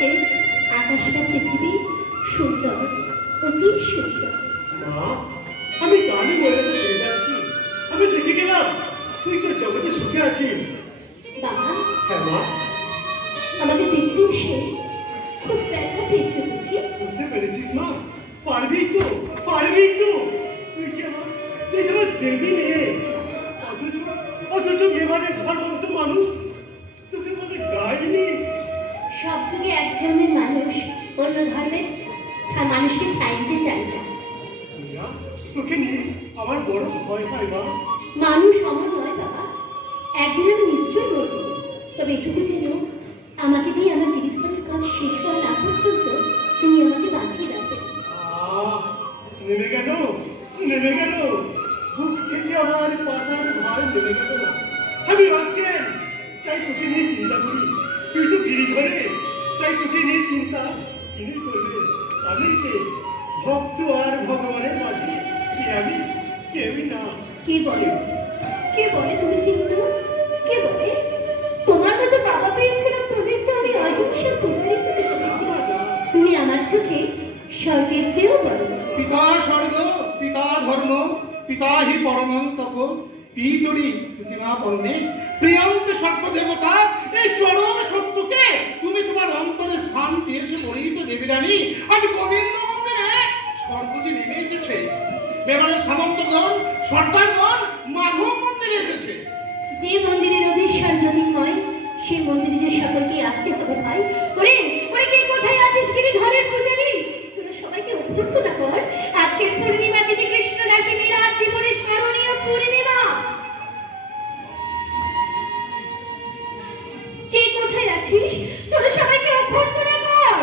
হচ্ছে আকাশটা পৃথিবী সুন্দর, অতি সুন্দর। মা, আমি গানে বলে পেয়ে যাচ্ছি। আমি দেখে গেলাম তুই তোর জগতে সুখে আছিস। বাবা, হ্যাঁ মা, আমাকে দেখতে এসে খুব ব্যথা পেয়েছে বুঝি? বুঝতে পেরেছিস মা? পারবি তো, পারবি তো। তুই যে আমার দেবী মেয়ে, অথচ মেয়ে মানে ধর্মন্ত মানুষ, তোকে বলে গাইনি। সব যুগে এক ধর্মের মানুষ অন্য ধর্মের মানুষকে চাইতে চাই না। তোকে নিয়ে আমার বড় ভয় হয় মা। মানুষ আমার নয় বাবা, একদিন আমি নিশ্চয়ই বলবো। তবে এটুকু যেন আমাকে দিয়ে আমার বিরিধরের কাজ শেষ হওয়া না পর্যন্ত তুমি আমাকে বাঁচিয়ে রাখবেন। নেমে গেল, নেমে গেল, বুক থেকে আমার পাশার ভার নেমে গেল। আমি অজ্ঞান, তাই তোকে নিয়ে চিন্তা করি। তুই তো গিরিধরে, তাই তোকে নিয়ে চিন্তা তিনি করবে। আমি কে? ভক্ত আর ভগবানের মাঝে সে আমি কেউই না। কে বলে? কে বলে তুমি কিন্তু? কে বলে? তোমার মতো বাবা পেয়েছিলাম প্রবীণ তো আমি অহিংসার পূজারি করে চলেছি। তুমি আমার চোখে স্বর্গের চেয়েও বড়। পিতা স্বর্গ, পিতা ধর্ম, পিতা হি পরমন্তক, পিতরি প্রতিমা পর্ণে প্রিয়ন্ত সর্বদেবতা। এই চরম সত্যকে তুমি তোমার অন্তরে স্থান দিয়েছে বলেই তো দেবী রানী আজ গোবিন্দ মন্দিরে স্বর্গ যে নেমে এসেছে। মেবারের সামন্তগণ, সর্দারগণ মাধব মন্দিরে এসেছে। যে মন্দিরের অধীশ্বর জ্যোতির্ময়, সেই মন্দিরে যে সকলকে আসতে হবে ভাই। ওরে ওরে, কে কোথায় আছিস? গিরিধরের পূজারি, তোরা সবাইকে অভ্যর্থনা কর। আজকের পূর্ণিমা তিথি কৃষ্ণ রাশি বিরাট জীবনের স্মরণীয় পূর্ণিমা। কে কোথায় আছিস? তোরা সবাইকে অভ্যর্থনা কর।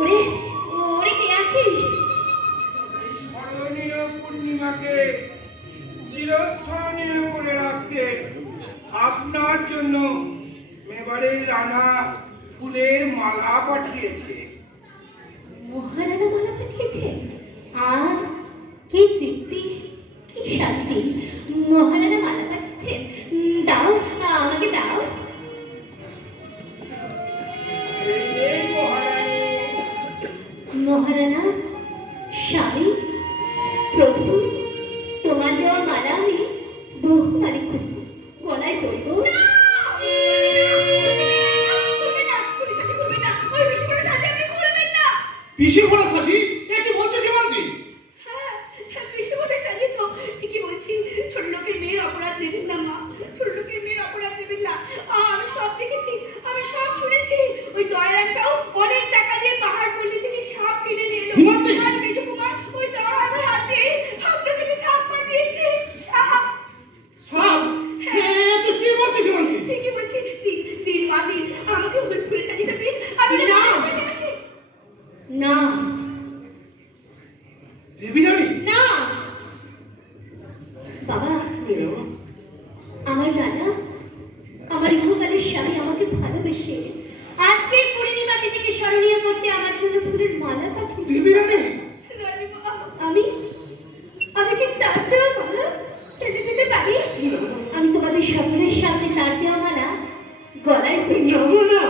ওরে ওরে, কে আছিস? এই স্মরণীয় পূর্ণিমাকে চিরস্মরণীয় করে রাখতে আপনার জন্য মেবারের রানা ফুলের মালা পাঠিয়েছে। মহারানা মালা পাঠিয়েছে? কি তৃপ্তি, কি শান্তি! মহারানা মালা পাঠিয়েছেন, দাও, আমাকে দাও। এই মহারানী, মহারানা, স্বামী, প্রভু, তোমার দেওয়া মালা আমি বহুবারই করব, গলায় করবো। পিসি ঘোড়া সাজি, এ কি বলছে সীমান্তি? ঠিকই বলছি। ছোট লোকের মেয়ের অপরাধ দেবেন না মা, ছোট লোকের মেয়ের অপরাধ দেবেন না। আমি সব দেখেছি, আমি সব শুনেছি। ওই দয়ারাম সাউ অনেক টাকা দিয়ে পাহাড় পল্লী থেকে সাপ কিনে নিয়ে এলো। হিমাদ্রি! আর মেজো কুমার ওই দয়ারামের হাতে আপনার কাছে সাপ পাঠিয়েছে। সাপ! সাপ? হ্যাঁ, তুই কি বলছিস সীমান্তি? ঠিকই বলছি। দিন মা দিন, আমাকে ওই ফুলের সাজিটা দিন, আমি না। আসি। না দেবী রানী? না বাবা, আমার রানা, আমার ইহকালের স্বামী আমাকে ভালোবেসে আজকে পূর্ণিমা তিথিকে স্মরণীয় করতে আমার জন্য ফুলের মালা পাঠিয়েছে। দেবী রানী? রানীমা, আমি আমি কি তার দেওয়া মালা ফেলে দিতে পারি? আমি তোমাদের সকলের সামনে তার দেওয়া মালা গলায় পরিয়ে যাবো না।